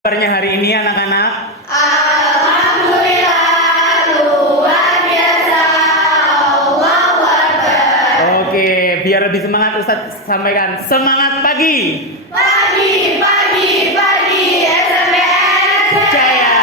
Kabarnya hari ini anak-anak? Alhamdulillah, luar biasa. Allahu Akbar. Oke, biar lebih semangat Ustadz sampaikan. Semangat pagi. Pagi, SMPN Jaya.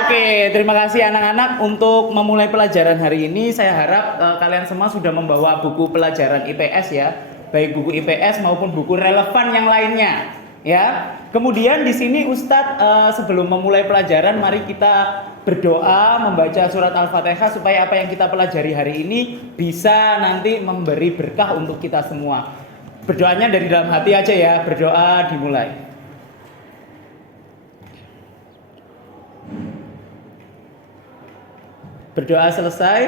Oke, terima kasih anak-anak untuk memulai pelajaran hari ini. Saya harap kalian semua sudah membawa buku pelajaran IPS ya, baik buku IPS maupun buku relevan yang lainnya. Ya, kemudian di sini Ustadz sebelum memulai pelajaran, mari kita berdoa membaca surat Al-Fatihah supaya apa yang kita pelajari hari ini bisa nanti memberi berkah untuk kita semua. Berdoanya dari dalam hati aja ya, berdoa dimulai. Berdoa selesai.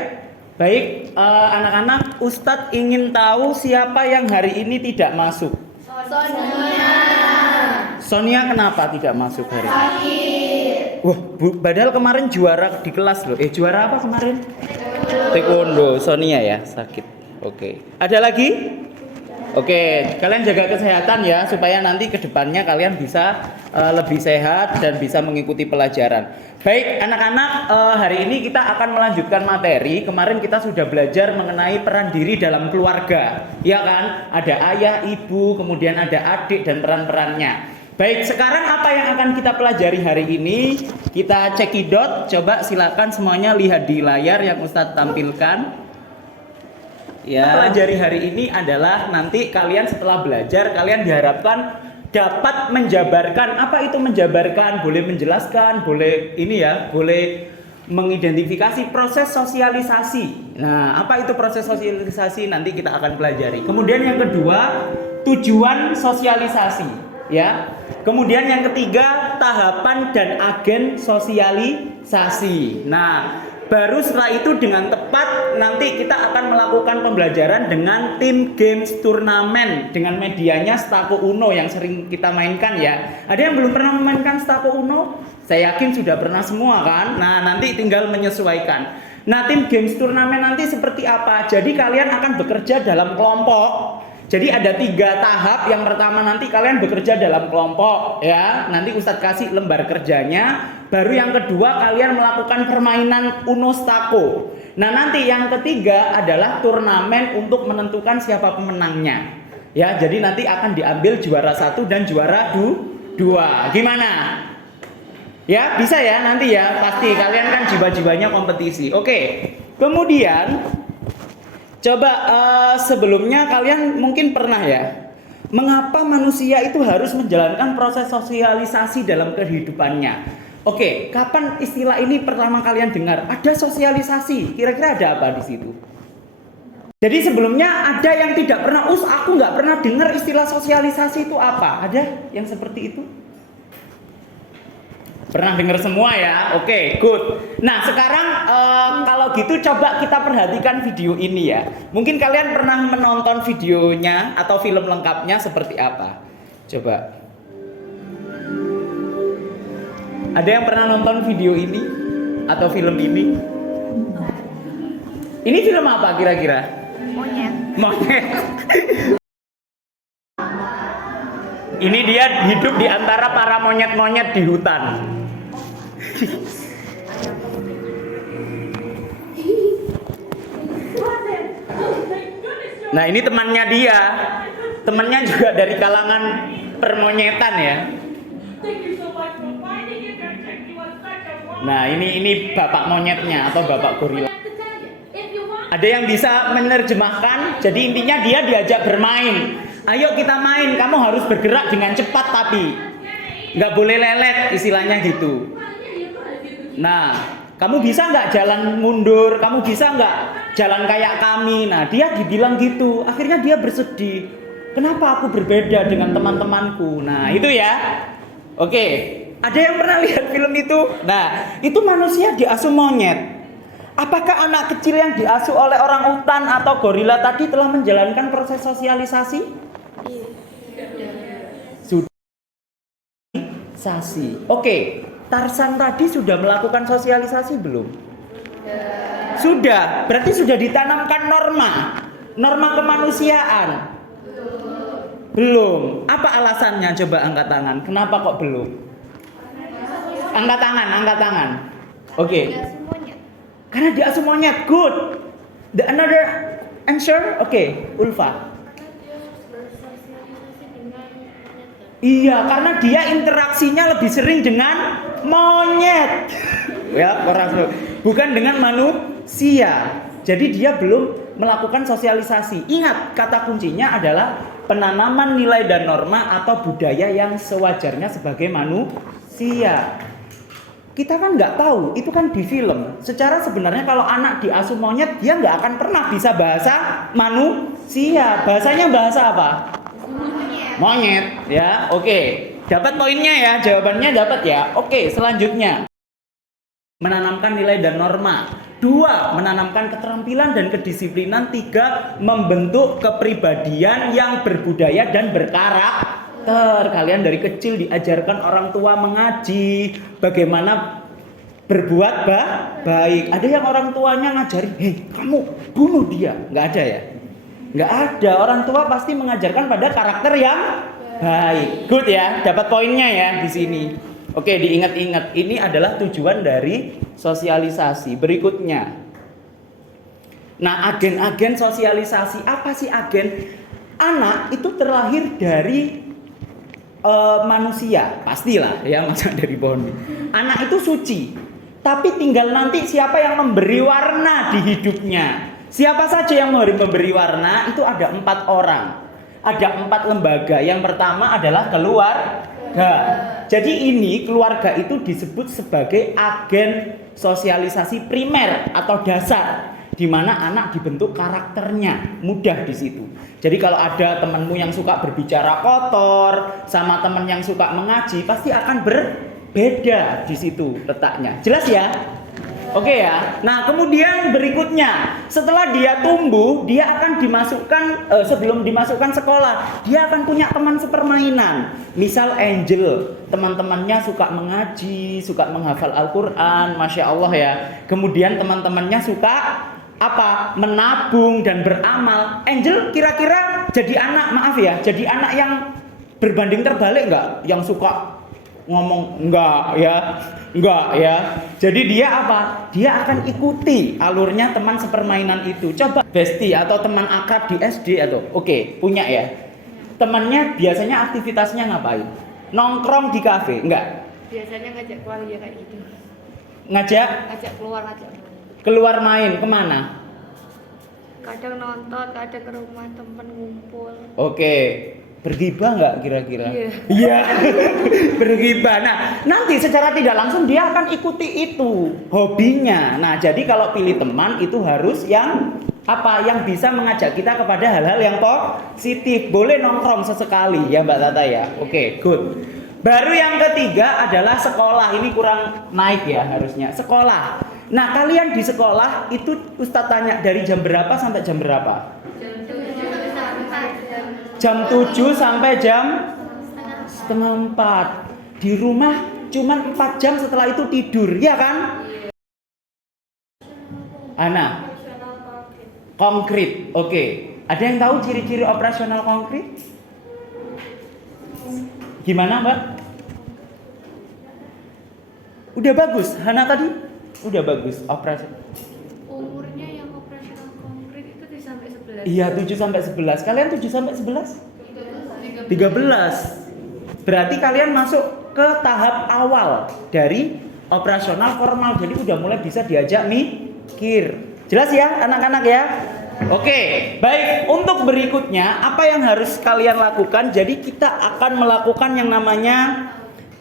Baik, anak-anak, Ustadz ingin tahu siapa yang hari ini tidak masuk. Sonia kenapa tidak masuk hari ini? Sakit. Wah, padahal kemarin juara di kelas loh. Juara apa kemarin? Taekwondo. Sonia ya, sakit. Oke. Ada lagi? Oke, kalian jaga kesehatan ya supaya nanti ke depannya kalian bisa lebih sehat dan bisa mengikuti pelajaran. Baik, anak-anak, hari ini kita akan melanjutkan materi. Kemarin kita sudah belajar mengenai peran diri dalam keluarga. Ya kan? Ada ayah, ibu, kemudian ada adik dan peran-perannya. Baik, sekarang apa yang akan kita pelajari hari ini? Kita cekidot, coba silakan semuanya lihat di layar yang Ustadz tampilkan. Ya. Pelajari hari ini adalah nanti kalian setelah belajar, kalian diharapkan dapat menjabarkan. Apa itu menjabarkan? Boleh menjelaskan, boleh ini ya, boleh mengidentifikasi proses sosialisasi. Nah, apa itu proses sosialisasi? Nanti kita akan pelajari. Kemudian yang kedua, tujuan sosialisasi. Ya, kemudian yang ketiga tahapan dan agen sosialisasi. Nah, baru setelah itu dengan tepat nanti kita akan melakukan pembelajaran dengan tim games turnamen dengan medianya Stako Uno yang sering kita mainkan ya. Ada yang belum pernah memainkan Stako Uno? Saya yakin sudah pernah semua kan? Nah, nanti tinggal menyesuaikan. Nah, tim games turnamen nanti seperti apa? Jadi kalian akan bekerja dalam kelompok. Jadi ada 3 tahap. Yang pertama nanti kalian bekerja dalam kelompok ya. Nanti Ustadz kasih lembar kerjanya. Baru yang kedua kalian melakukan permainan Uno Stako. Nah, nanti yang ketiga adalah turnamen untuk menentukan siapa pemenangnya. Ya, jadi nanti akan diambil juara 1 dan juara 2. Gimana? Ya, bisa ya nanti ya. Pasti kalian kan jiwa-jiwanya kompetisi. Oke. Kemudian coba sebelumnya kalian mungkin pernah ya, mengapa manusia itu harus menjalankan proses sosialisasi dalam kehidupannya? Oke, kapan istilah ini pertama kalian dengar? Ada sosialisasi, kira-kira ada apa di situ? Jadi sebelumnya ada yang tidak pernah, aku nggak pernah dengar istilah sosialisasi itu apa? Ada yang seperti itu? Pernah dengar semua ya? Oke, good. Nah, sekarang kalau gitu coba kita perhatikan video ini ya. Mungkin kalian pernah menonton videonya atau film lengkapnya seperti apa? Coba. Ada yang pernah nonton video ini atau film ini? Ini film apa kira-kira? Monyet. Ini dia hidup di antara para monyet-monyet di hutan. Nah, ini temannya dia. Temannya juga dari kalangan permonyetan ya. Nah, ini bapak monyetnya atau bapak gorila. Ada yang bisa menerjemahkan? Jadi intinya dia diajak bermain. Ayo kita main, kamu harus bergerak dengan cepat tapi nggak boleh lelet, istilahnya gitu. Nah, kamu bisa nggak jalan mundur? Kamu bisa nggak jalan kayak kami? Nah, dia dibilang gitu. Akhirnya dia bersedih. Kenapa aku berbeda dengan teman-temanku? Nah, itu ya. Oke, ada yang pernah lihat film itu? Nah, itu manusia diasuh monyet. Apakah anak kecil yang diasuh oleh orang utan atau gorila tadi telah menjalankan proses sosialisasi? Sudah. Sosialisasi. Oke, Tarsan tadi sudah melakukan sosialisasi belum? Sudah. Berarti sudah ditanamkan norma kemanusiaan. Belum. Apa alasannya? Coba angkat tangan. Kenapa kok belum? Angkat tangan. Oke. Karena diasuh monyet. Good. The another answer? Oke, Ulfa. Iya, karena dia interaksinya lebih sering dengan monyet. Ya, orang bukan dengan manusia. Jadi dia belum melakukan sosialisasi. Ingat, kata kuncinya adalah penanaman nilai dan norma atau budaya yang sewajarnya sebagai manusia. Kita kan nggak tahu, itu kan di film. Secara sebenarnya kalau anak diasuh monyet, dia nggak akan pernah bisa bahasa manusia. Bahasanya bahasa apa? Monyet, ya. Oke. Dapat poinnya ya, jawabannya dapat ya. Oke, selanjutnya. Menanamkan nilai dan norma. 2. Menanamkan keterampilan dan kedisiplinan. 3. Membentuk kepribadian yang berbudaya dan berkarakter. Kalian dari kecil diajarkan orang tua mengaji, bagaimana berbuat baik. Ada yang orang tuanya ngajari, hei kamu bunuh dia. Nggak ada ya? Nggak ada. Orang tua pasti mengajarkan pada karakter yang baik. Good ya, dapat poinnya ya di sini. Oke, diingat-ingat. Ini adalah tujuan dari sosialisasi. Berikutnya. Nah, agen-agen sosialisasi. Apa sih agen? Anak itu terlahir dari manusia. Pastilah ya, masa dari pohon. Anak itu suci. Tapi tinggal nanti siapa yang memberi warna di hidupnya. Siapa saja yang memberi warna? Itu ada 4 orang. Ada 4 lembaga. Yang pertama adalah keluarga. Jadi ini keluarga itu disebut sebagai agen sosialisasi primer atau dasar, di mana anak dibentuk karakternya, mudah di situ. Jadi kalau ada temanmu yang suka berbicara kotor sama teman yang suka mengaji, pasti akan berbeda di situ letaknya. Jelas ya? Oke ya. Nah, kemudian berikutnya, setelah dia tumbuh, dia akan dimasukkan sebelum dimasukkan sekolah, dia akan punya teman sepermainan. Misal Angel, teman-temannya suka mengaji, suka menghafal Al-Qur'an, Masya Allah ya. Kemudian teman-temannya suka apa? Menabung dan beramal. Angel kira-kira jadi anak, maaf ya, jadi anak yang berbanding terbalik enggak? Yang suka ngomong enggak ya. Jadi dia apa? Dia akan ikuti alurnya teman sepermainan itu. Coba Besti atau teman akrab di SD atau punya ya. Temannya biasanya aktivitasnya ngapain? Nongkrong di kafe, enggak? Biasanya ngajak keluar ya kayak gitu. Ngajak Keluar. keluar main kemana? Kadang nonton, kadang ke rumah temen ngumpul. Bergibah nggak kira-kira? Iya. Bergibah. Nah, nanti secara tidak langsung dia akan ikuti itu hobinya. Nah, jadi kalau pilih teman itu harus yang apa? Yang bisa mengajak kita kepada hal-hal yang positif. Boleh nongkrong sesekali ya Mbak Tata ya. Good. Baru yang ketiga adalah sekolah. Ini kurang naik ya harusnya. Sekolah. Nah, kalian di sekolah itu Ustadz tanya dari jam berapa sampai jam berapa? Jam 7 sampai jam setengah 4. Di rumah cuman 4 jam, setelah itu tidur, ya kan? Ana. Konkret. Ada yang tahu ciri-ciri operasional konkret? Gimana, Mbak? Udah bagus, Hana tadi? Udah bagus operasi. Umurnya yang operasional konkret itu 7 sampai 11. Iya, 7 sampai 11. Kalian 7 sampai 11? 13. Berarti kalian masuk ke tahap awal dari operasional formal. Jadi udah mulai bisa diajak mikir. Jelas ya anak-anak ya? Oke, baik. Untuk berikutnya, apa yang harus kalian lakukan? Jadi kita akan melakukan yang namanya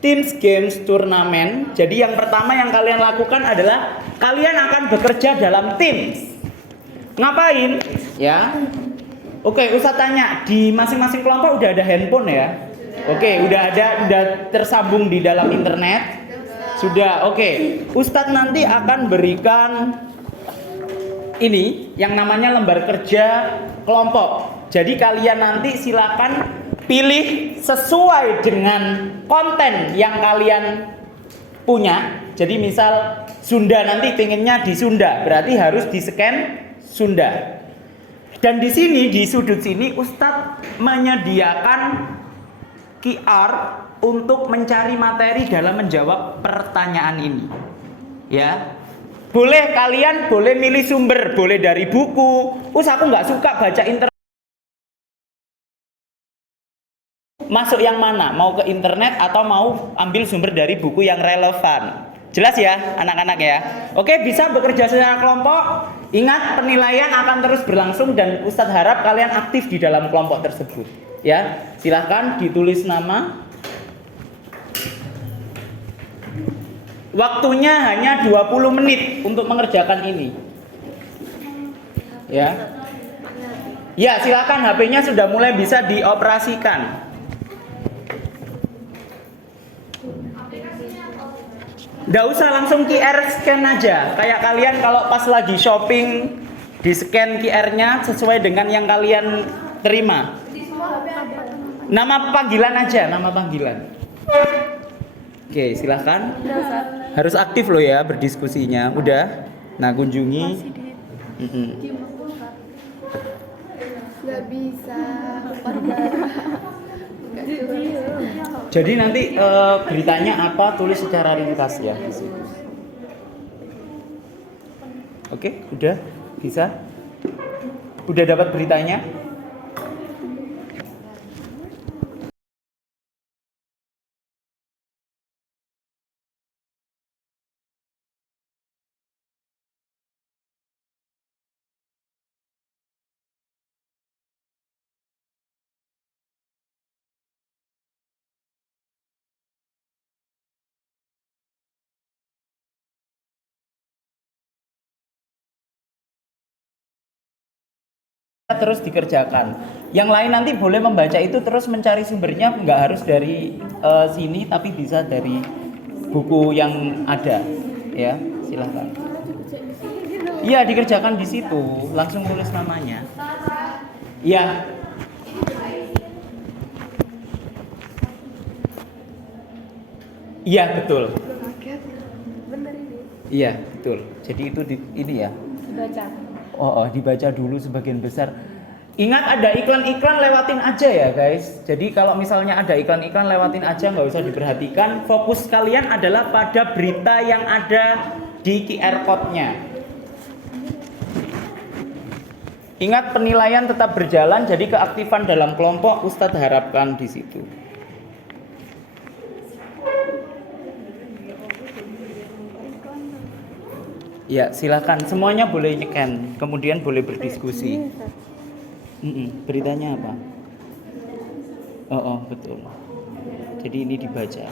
Teams Games Turnamen. Jadi yang pertama yang kalian lakukan adalah kalian akan bekerja dalam Teams. Ngapain? Ya. Oke, Ustadz tanya, di masing-masing kelompok udah ada handphone ya? Oke, udah tersambung di dalam internet? Sudah, oke. Ustadz nanti akan berikan ini yang namanya lembar kerja kelompok. Jadi kalian nanti silakan pilih sesuai dengan konten yang kalian punya. Jadi misal Sunda nanti pengennya di Sunda, berarti harus di scan Sunda. Dan di sini di sudut sini Ustadz menyediakan QR untuk mencari materi dalam menjawab pertanyaan ini. Ya. Boleh kalian boleh milih sumber, boleh dari buku. Aku nggak suka baca internet. Masuk yang mana? Mau ke internet atau mau ambil sumber dari buku yang relevan? Jelas ya anak-anak ya? Oke, bisa bekerja secara kelompok. Ingat penilaian akan terus berlangsung dan Ustadz harap kalian aktif di dalam kelompok tersebut. Ya, silahkan ditulis nama. Waktunya hanya 20 menit untuk mengerjakan ini. Ya. Ya, silakan HP-nya sudah mulai bisa dioperasikan. Nggak usah langsung QR scan aja. Kayak kalian kalau pas lagi shopping di scan QR-nya sesuai dengan yang kalian terima. Nama panggilan aja, nama panggilan. Oke, silakan. Harus aktif loh ya berdiskusinya. Udah. Nah, kunjungi. Nggak bisa. Jadi nanti beritanya apa tulis secara ringkas ya. Oke, udah bisa. Udah dapat beritanya? Terus dikerjakan. Yang lain nanti boleh membaca itu terus mencari sumbernya, nggak harus dari sini tapi bisa dari buku yang ada. Ya, silahkan. Iya, dikerjakan di situ, langsung tulis namanya. Iya. Iya, betul. Iya, betul. Jadi itu ini ya. Dibaca. Dibaca dulu sebagian besar. Ingat ada iklan-iklan lewatin aja ya guys. Jadi kalau misalnya ada iklan-iklan lewatin aja, nggak usah diperhatikan. Fokus kalian adalah pada berita yang ada di QR code-nya. Ingat penilaian tetap berjalan, jadi keaktifan dalam kelompok Ustadz harapkan di situ. Ya, silakan. Semuanya boleh nyekan, kemudian boleh berdiskusi. Beritanya apa? Betul. Jadi ini dibaca.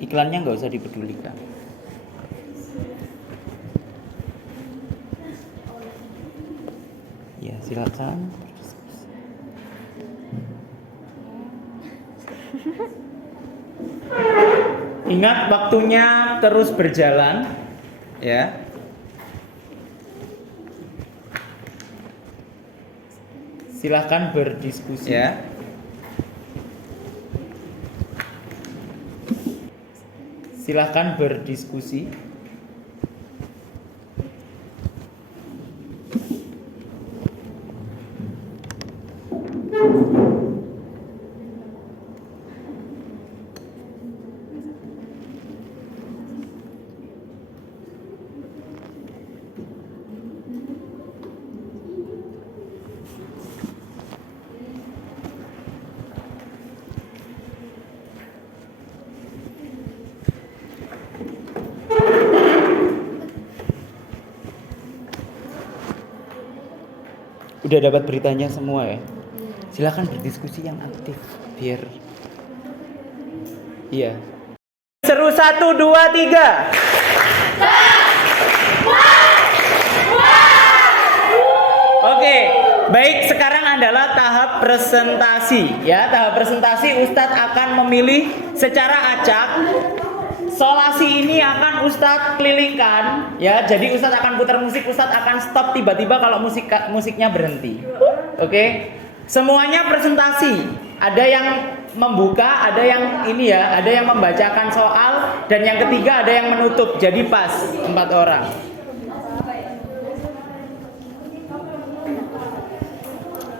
Iklannya nggak usah dipedulikan. Ya, silakan. Ingat waktunya terus berjalan, ya. Silahkan berdiskusi ya. Silahkan berdiskusi. Udah dapat beritanya semua ya? Silakan berdiskusi yang aktif biar iya. Seru 1, 2, 3. Oke, baik, sekarang adalah tahap presentasi ya. Tahap presentasi Ustadz akan memilih secara acak. Solasi ini akan Ustadz kelilingkan ya. Jadi Ustadz akan putar musik, Ustadz akan stop tiba-tiba kalau musiknya berhenti. Oke. Semuanya presentasi. Ada yang membuka, ada yang ini ya, ada yang membacakan soal, dan yang ketiga ada yang menutup. Jadi pas 4 orang.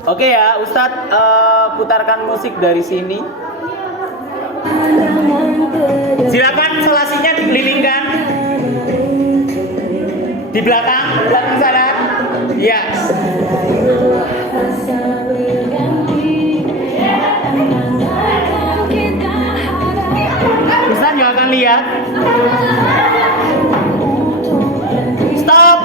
Oke ya, Ustadz putarkan musik dari sini. Silakan solasinya dikelilingkan. Di belakang sana. Ya. Ustadz juga akan lihat. Stop.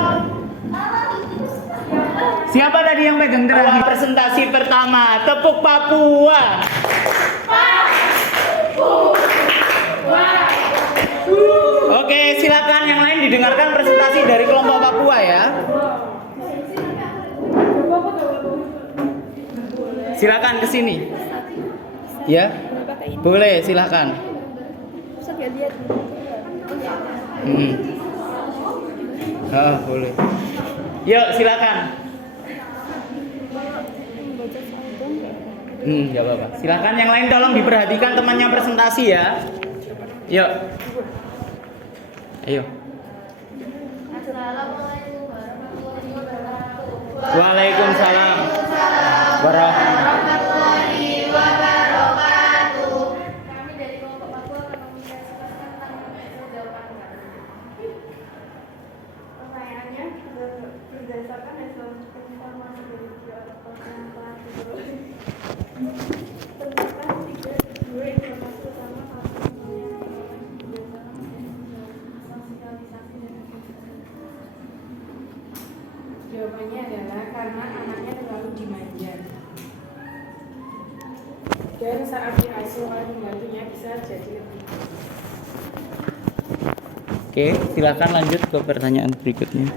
Siapa tadi yang pegang terakhir? Presentasi pertama, tepuk Papua. Oke, silakan yang lain didengarkan presentasi dari kelompok Papua ya. Silakan ke sini. Ya. Boleh, silakan. Boleh. Yuk, silakan. Gak apa-apa. Silakan yang lain tolong diperhatikan temannya presentasi ya. Yuk. Ayo. Assalamualaikum warahmatullahi wabarakatuh. Waalaikumsalam Warahmatullahi wabarakatuh. Kami dari kelompok Papua akan mempresentasikan tentang jawaban. Pertanyaannya berdasarkan hasil informasi dari tentukan dua informasi utama sosialisasi dan Jawabannya adalah karena anaknya terlalu dimanja. Dan saat diasuh oleh pembantunya bisa jadi lebih. Oke, silakan lanjut ke pertanyaan berikutnya.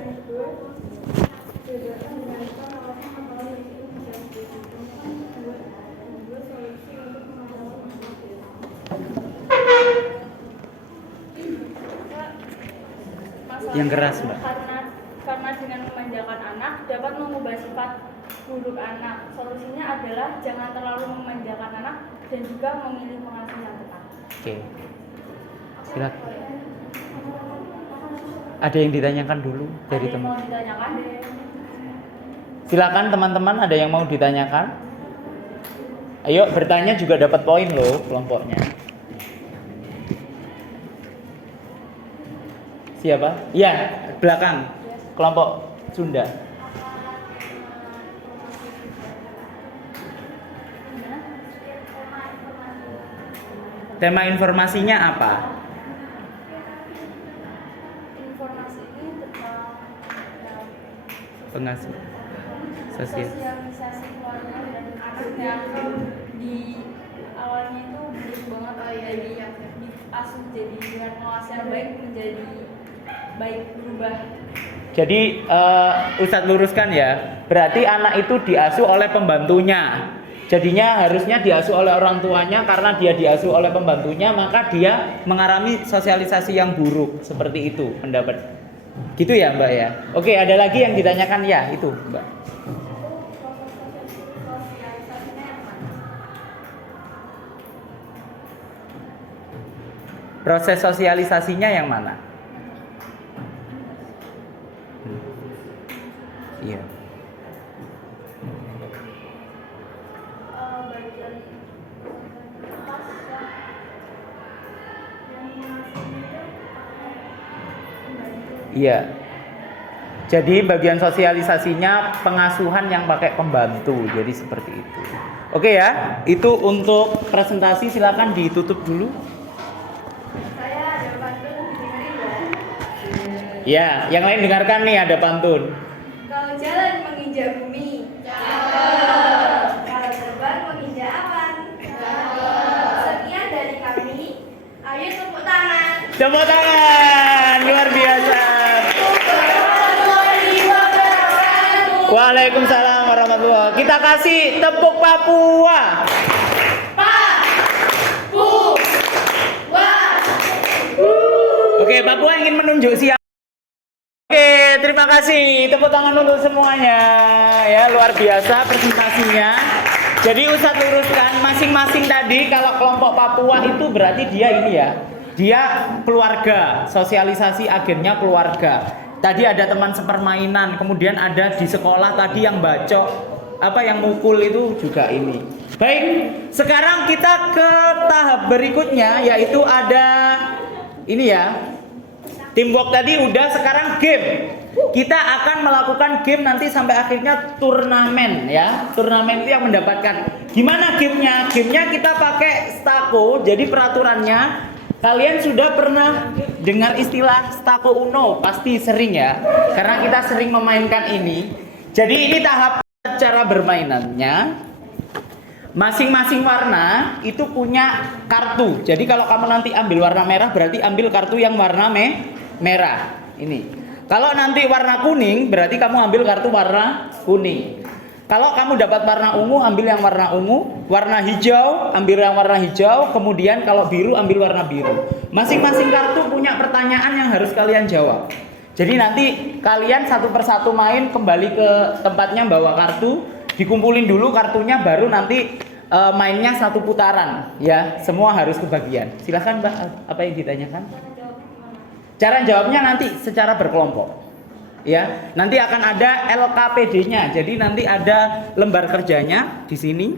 Yang keras, Mbak. Karena dengan memanjakan anak dapat mengubah sifat buruk anak. Solusinya adalah jangan terlalu memanjakan anak dan juga memilih pengasuh yang tepat. Oke. Silakan. Ada yang ditanyakan dulu dari Ada yang teman. mau ditanyakan? Silakan teman-teman, ada yang mau ditanyakan? Ayo bertanya juga dapat poin loh kelompoknya. Siapa? Iya, belakang. Kelompok Sunda. Tema informasinya apa? Informasi ini tentang Pengasuh sosial. sosialisasi keluarga dan anaknya. Di awalnya itu buruk banget, jadi diasuh jadi dengan pengawasan yang baik menjadi baik, berubah. Jadi Ustadz luruskan ya, berarti anak itu diasuh oleh pembantunya. Jadinya harusnya diasuh oleh orang tuanya, karena dia diasuh oleh pembantunya maka dia mengalami sosialisasi yang buruk. Seperti itu pendapat. Gitu ya Mbak ya. Oke, ada lagi yang ditanyakan ya, itu Mbak. Proses sosialisasinya yang mana? Iya. Bagian Iya. Jadi bagian sosialisasinya pengasuhan yang pakai pembantu. Jadi seperti itu. Oke ya, itu untuk presentasi, silakan ditutup dulu. Saya ada pantun dengerin ya. Ya, yang lain dengarkan nih, ada pantun. Kau jalan menginjak bumi. Tepuk tangan, luar biasa. Waalaikumsalam warahmatullahi. Kita kasih tepuk Papua. Oke, Papua ingin menunjuk siapa? Oke, terima kasih. Tepuk tangan untuk semuanya. Ya, luar biasa presentasinya. Jadi Ustadz luruskan masing-masing tadi kalau kelompok Papua itu berarti dia ini ya. Dia keluarga, sosialisasi agennya keluarga. Tadi ada teman sepermainan, kemudian ada di sekolah tadi yang bacok, apa yang mukul itu juga ini. Baik, sekarang kita ke tahap berikutnya yaitu ada ini ya. Teamwork tadi udah, sekarang game. Kita akan melakukan game nanti sampai akhirnya turnamen ya. Turnamen itu yang mendapatkan. Gimana gamenya? Gamenya kita pakai stako. Jadi peraturannya kalian sudah pernah dengar istilah stako uno? Pasti sering ya. Karena kita sering memainkan ini. Jadi ini tahap cara bermainannya. Masing-masing warna itu punya kartu. Jadi kalau kamu nanti ambil warna merah berarti ambil kartu yang warna merah. Ini. Kalau nanti warna kuning berarti kamu ambil kartu warna kuning. Kalau kamu dapat warna ungu ambil yang warna ungu, warna hijau ambil yang warna hijau, kemudian kalau biru ambil warna biru. Masing-masing kartu punya pertanyaan yang harus kalian jawab. Jadi nanti kalian satu persatu main kembali ke tempatnya bawa kartu, dikumpulin dulu kartunya baru nanti mainnya satu putaran ya. Semua harus kebagian. Silakan Mbak, apa yang ditanyakan? Cara jawabnya nanti secara berkelompok. Ya, nanti akan ada LKPD-nya. Jadi nanti ada lembar kerjanya di sini.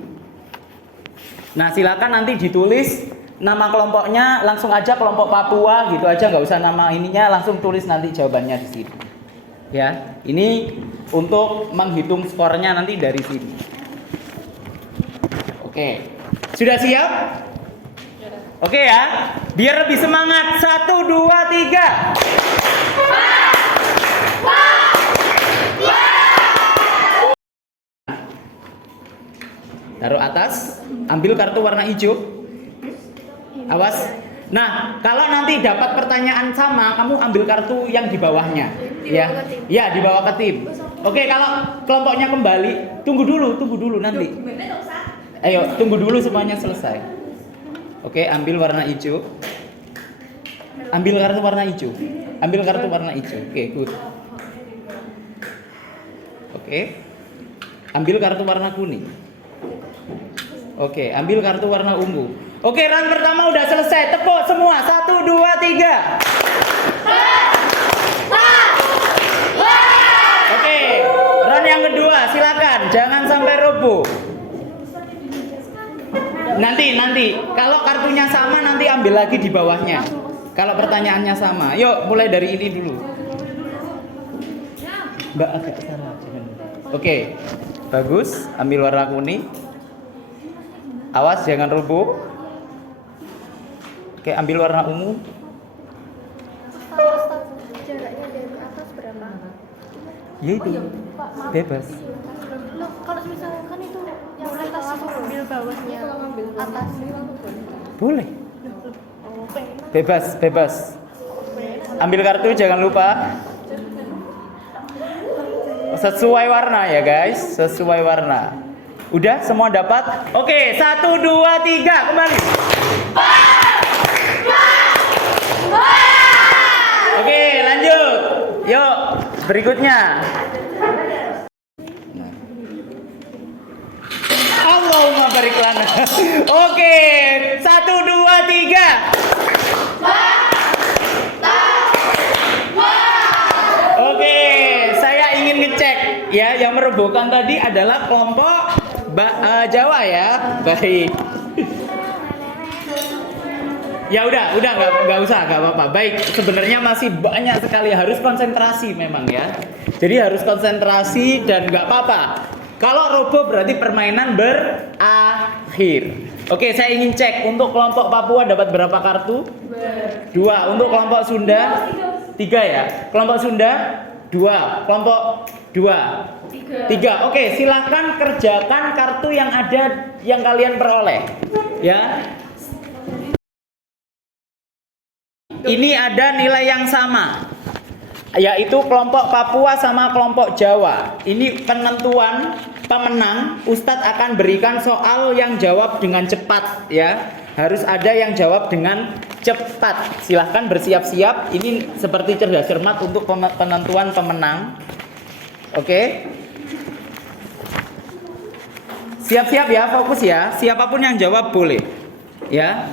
Nah, silakan nanti ditulis nama kelompoknya, langsung aja kelompok Papua gitu aja, nggak usah nama ininya, langsung tulis nanti jawabannya di sini. Ya, ini untuk menghitung skornya nanti dari sini. Oke, sudah siap? Oke ya, biar lebih semangat. 1, 2, 3. Taruh atas, ambil kartu warna hijau. Awas. Nah, kalau nanti dapat pertanyaan sama, kamu ambil kartu yang di bawahnya. Ya, ya dibawa ke tim. Oke, kalau kelompoknya kembali, tunggu dulu nanti. Ayo, tunggu dulu semuanya selesai. Oke, ambil warna hijau. Ambil kartu warna hijau. Ambil kartu warna hijau. Oke, good. Oke. Ambil kartu warna kuning. Oke, ambil kartu warna ungu. Oke, run pertama udah selesai. Tepuk semua. 1, 2, 3. Oke, run yang kedua, silakan. Jangan sampai roboh. Nanti kalau kartunya sama nanti ambil lagi di bawahnya. Kalau pertanyaannya sama, yuk mulai dari ini dulu. Mbak agak ke sana, jangan. Oke, bagus. Ambil warna kuning. Awas jangan rubuh. Oke, ambil warna ungu. Jaraknya dari atas berapa? Ya itu, bebas. Loh, kalau misalkan itu yang atas langsung ambil bawahnya atas. Boleh. Bebas. Ambil kartu jangan lupa. Sesuai warna ya guys, sesuai warna. Udah semua dapat? Oke, 1, 2, 3, kembali. Oke, lanjut. Yuk, berikutnya. Allahumma barik lana. Oke, 1, 2, 3. Oke, saya ingin ngecek ya, yang merobohkan tadi adalah kelompok Jawa ya. Baik. Ya udah nggak usah, nggak apa-apa. Baik, sebenarnya masih banyak sekali, harus konsentrasi memang ya. Jadi harus konsentrasi dan nggak apa-apa. Kalau roboh berarti permainan berakhir. Oke, saya ingin cek untuk kelompok Papua dapat berapa kartu? 2. Untuk kelompok Sunda 3 ya. Kelompok Sunda 2. Kelompok 2 3. Oke, silakan kerjakan kartu yang ada yang kalian peroleh. Ya. ini ada nilai yang sama, yaitu kelompok Papua sama kelompok Jawa. Ini penentuan pemenang. Ustadz akan berikan soal yang jawab dengan cepat ya. Harus ada yang jawab dengan cepat. Silahkan bersiap-siap. Ini seperti cerdas cermat untuk penentuan pemenang. Oke. Siap-siap ya, fokus ya. Siapapun yang jawab boleh. Ya.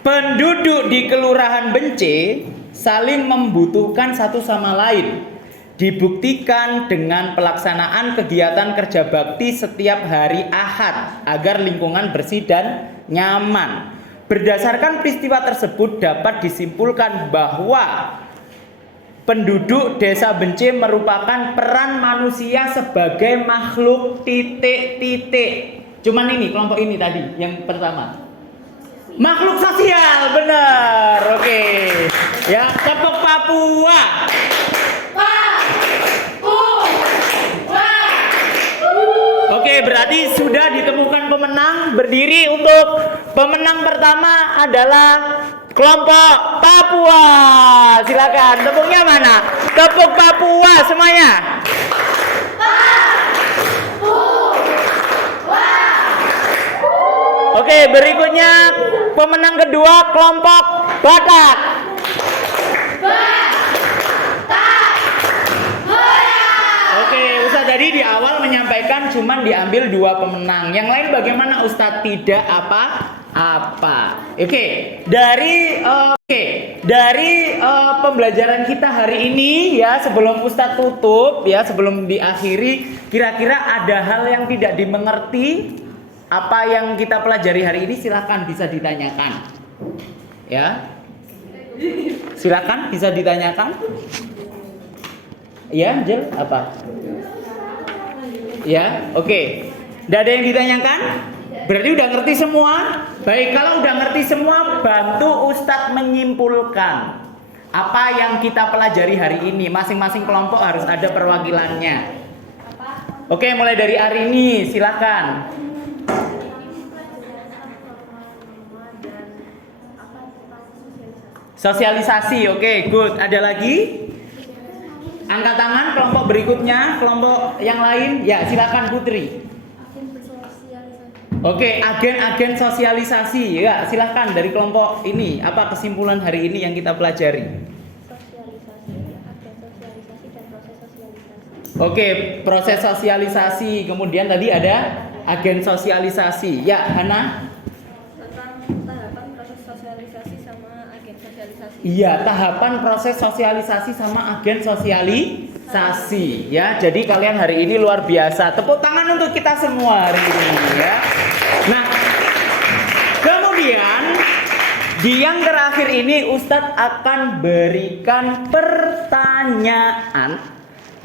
Penduduk di Kelurahan Bence saling membutuhkan satu sama lain. Dibuktikan dengan pelaksanaan kegiatan kerja bakti setiap hari Ahad agar lingkungan bersih dan nyaman. Berdasarkan peristiwa tersebut dapat disimpulkan bahwa penduduk Desa Bence merupakan peran manusia sebagai makhluk titik-titik. Cuman ini kelompok ini tadi yang pertama. Makhluk sosial, benar. Oke. Ya, tepuk Papua. Oke, berarti sudah ditemukan pemenang. Berdiri untuk pemenang pertama adalah kelompok Papua. Silakan, tepuknya mana? Tepuk Papua semuanya. Oke, berikutnya pemenang kedua kelompok Batak. Oke, Ustadz tadi di awal menyampaikan cuman diambil 2 pemenang. Yang lain bagaimana Ustadz? Tidak apa-apa. Dari pembelajaran kita hari ini ya, sebelum Ustadz tutup ya, sebelum diakhiri, kira-kira ada hal yang tidak dimengerti apa yang kita pelajari hari ini? Silakan bisa ditanyakan. Ya. Silakan bisa ditanyakan. Ya, Angel, apa? Ya, oke. Nggak ada yang ditanyakan? Berarti udah ngerti semua? Baik, kalau udah ngerti semua, bantu Ustadz menyimpulkan apa yang kita pelajari hari ini. Masing-masing kelompok harus ada perwakilannya. Oke, mulai dari Arini, silakan. Sosialisasi, oke, good. Ada lagi? Angkat tangan kelompok berikutnya, kelompok yang lain. Ya, silakan Putri. Oke, agen-agen sosialisasi. Ya, silakan dari kelompok ini. Apa kesimpulan hari ini yang kita pelajari? Sosialisasi, agen sosialisasi dan proses sosialisasi. Oke, proses sosialisasi. Kemudian tadi ada agen sosialisasi. Ya, Hana? Tahapan proses sosialisasi sama agen sosialisasi. Iya, tahapan proses sosialisasi sama agen sosialisasi. Ya, jadi kalian hari ini luar biasa. Tepuk tangan untuk kita semua hari ini ya. Nah, kemudian di yang terakhir ini Ustadz akan berikan pertanyaan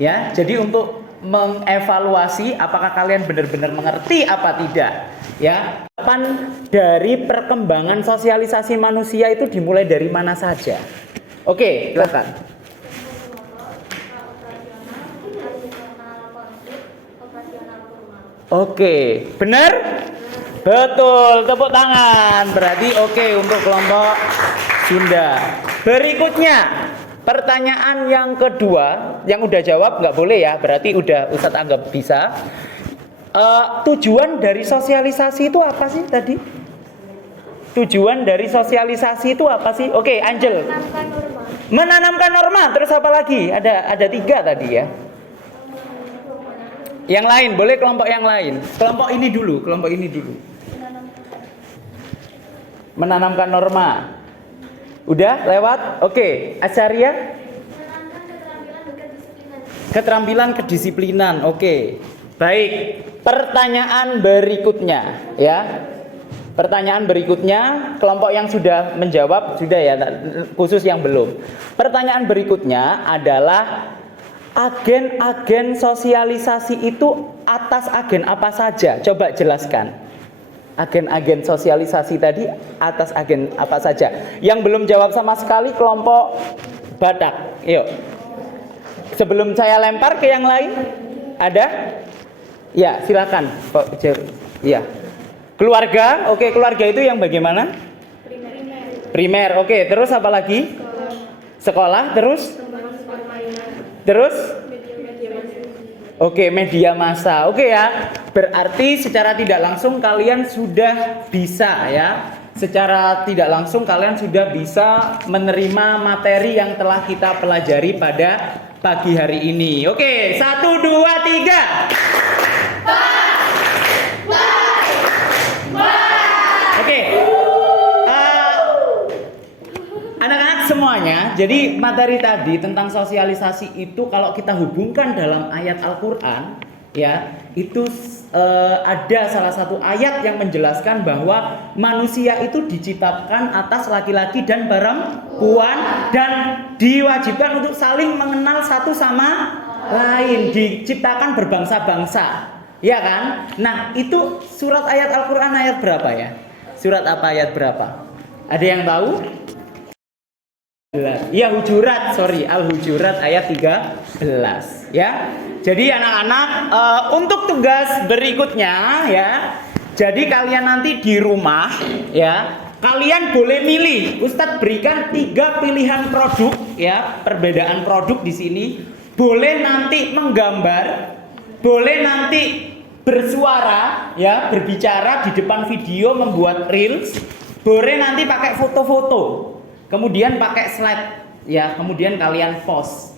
ya. Jadi untuk mengevaluasi apakah kalian benar-benar mengerti apa tidak ya. Kapan dari perkembangan sosialisasi manusia itu dimulai dari mana saja? Oke, silakan. Oke, benar? Betul, tepuk tangan. Berarti oke untuk kelompok Sunda. Berikutnya, pertanyaan yang kedua, yang udah jawab nggak boleh ya, berarti udah Ustadz anggap bisa. Tujuan dari sosialisasi itu apa sih tadi? Tujuan dari sosialisasi itu apa sih? Oke, Angel. Menanamkan norma. Terus apa lagi? Ada 3 tadi ya. Yang lain, boleh kelompok yang lain. Kelompok ini dulu. Menanamkan norma. Udah lewat? Oke, Asyaria? Keterampilan kedisiplinan. Oke. Baik. Pertanyaan berikutnya ya. Pertanyaan berikutnya, kelompok yang sudah menjawab sudah ya, khusus yang belum. Pertanyaan berikutnya adalah agen-agen sosialisasi itu atas agen apa saja? Coba jelaskan. Agen-agen sosialisasi tadi atas agen apa saja? Yang belum jawab sama sekali kelompok Batak. Yuk. Sebelum saya lempar ke yang lain, ada? Ya, silakan. Ya. Keluarga, oke, keluarga itu yang bagaimana? Primer, oke. Terus apa lagi? Sekolah, terus? Terus? Oke, media massa. Oke ya. Berarti secara tidak langsung kalian sudah bisa ya. Secara tidak langsung kalian sudah bisa menerima materi yang telah kita pelajari pada pagi hari ini. Oke, 1, 2, 3. Oke. Anak-anak semuanya, jadi materi tadi tentang sosialisasi itu kalau kita hubungkan dalam ayat Al-Qur'an ya, itu ada salah satu ayat yang menjelaskan bahwa manusia itu diciptakan atas laki-laki dan perempuan dan diwajibkan untuk saling mengenal satu sama lain, diciptakan berbangsa-bangsa. Ya kan? Nah, itu surat ayat Al-Qur'an ayat berapa ya? Surat apa ayat berapa? Ada yang tahu? Ya, Hujurat, Al-Hujurat ayat 13 ya. Jadi anak-anak untuk tugas berikutnya ya. Jadi kalian nanti di rumah ya, kalian boleh milih. Ustadz berikan 3 pilihan produk ya, perbedaan produk di sini. Boleh nanti menggambar, boleh nanti bersuara ya, berbicara di depan video, membuat reels, boleh nanti pakai foto-foto. Kemudian pakai slide ya, kemudian kalian post.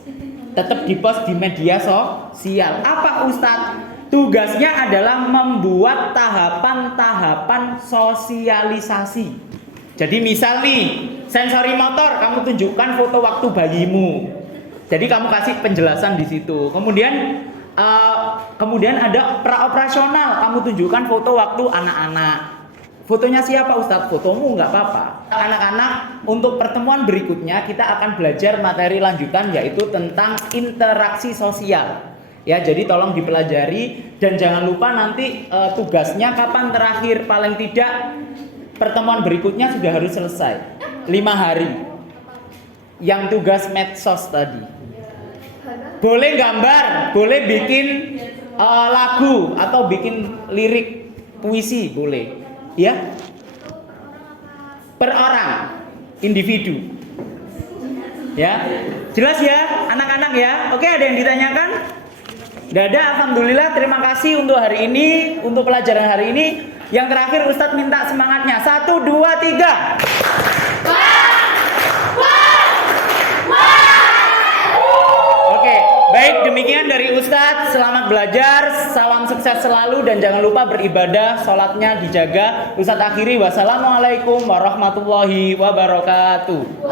Tetap di-post di media sosial. Apa Ustadz? Tugasnya adalah membuat tahapan-tahapan sosialisasi. Jadi misal nih, sensori motor kamu tunjukkan foto waktu bayimu. Jadi kamu kasih penjelasan di situ. Kemudian ada praoperasional, kamu tunjukkan foto waktu anak-anak. Fotonya siapa Ustadz? Fotomu nggak apa-apa. Anak-anak, untuk pertemuan berikutnya kita akan belajar materi lanjutan yaitu tentang interaksi sosial. Ya, jadi tolong dipelajari dan jangan lupa nanti tugasnya kapan terakhir, paling tidak pertemuan berikutnya sudah harus selesai 5 hari. Yang tugas medsos tadi. Boleh gambar, boleh bikin lagu atau bikin lirik puisi boleh. Ya, per orang, individu. Ya, jelas ya anak-anak ya. Oke, ada yang ditanyakan? Nggak ada, alhamdulillah. Terima kasih untuk hari ini, untuk pelajaran hari ini. Yang terakhir Ustadz minta semangatnya. 1, 2, 3. Oke, baik, demikian dari Ustadz. Selamat belajar, salam sukses selalu dan jangan lupa beribadah, sholatnya dijaga. Ustadz akhiri, wassalamualaikum warahmatullahi wabarakatuh.